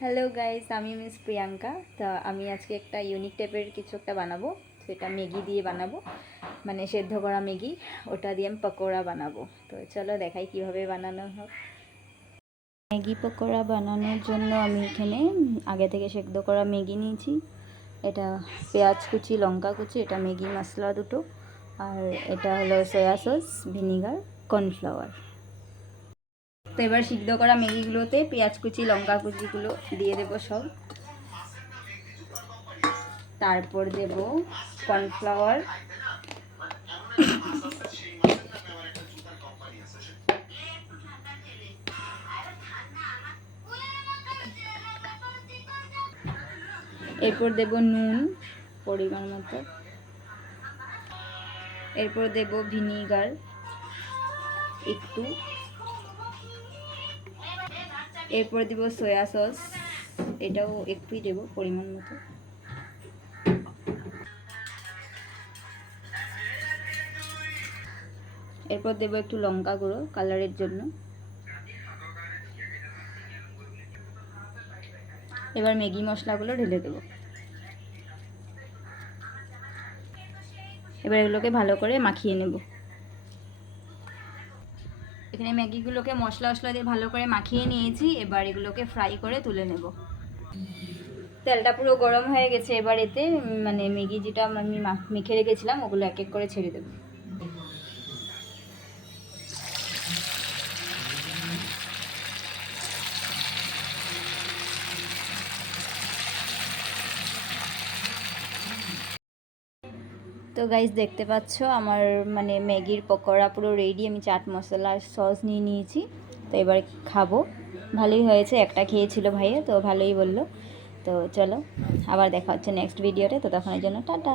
Hello guys, আমি miss Priyanka. তা আমি আজকে একটা ইউনিক টাইপের কিছু একটা বানাবো। সেটা ম্যাগি দিয়ে বানাবো, মানে সেদ্ধ করা ম্যাগি। ওটা দিয়ে আমি পকোড়া বানাবো। তো চলো দেখাই কিভাবে বানানো হয়। ম্যাগি পকোড়া বানানোর জন্য আমি এখানে আগে থেকে সেদ্ধ করা ম্যাগি নিয়েছি। এটা পেঁয়াজ কুচি, লঙ্কা কুচি, এটা ম্যাগি মশলা দুটো, আর এটা হলো সয়া সস, ভিনিগার, কর্নফ্লাওয়ার। তো এবার সিদ্ধ করা ম্যাগিগুলোতে পেঁয়াজ কুচি, লঙ্কা কুচিগুলো দিয়ে দেবো সব। তারপর দেব কর্নফ্লাওয়ার, এরপর দেব নুন পরিমাণ মতো, এরপর দেব ভিনিগার একটু, এরপর দেব সয়া সস, এটাও একটুই দেব পরিমাণ মতো। এরপর দেব একটু লঙ্কা গুঁড়ো কালারের জন্য। এবার ম্যাগি মশলাগুলো ঢেলে দেব। এবার এগুলোকে ভালো করে মাখিয়ে নেব। এখানে ম্যাগিগুলোকে মশলা দিয়ে ভালো করে মাখিয়ে নিয়েছি। এবার এগুলোকে ফ্রাই করে তুলে নেব। তেলটা পুরো গরম হয়ে গেছে। এবার এতে মানে ম্যাগি যেটা আমি মেখে রেখেছিলাম ওগুলো এক এক করে ছেড়ে দেব। তো গাইস দেখতে পাচ্ছ আমার মানে ম্যাগির পকোড়া পুরো রেডি। আমি চাট মশলা সস নিয়ে নিয়েছি। তো এবার খাবো। ভালোই হয়েছে, একটা খেয়েছিল ভাইয়া, তো ভালোই বললো। তো চলো আবার দেখা হচ্ছে নেক্সট ভিডিওতে। তো তখনের জন্য টাটা।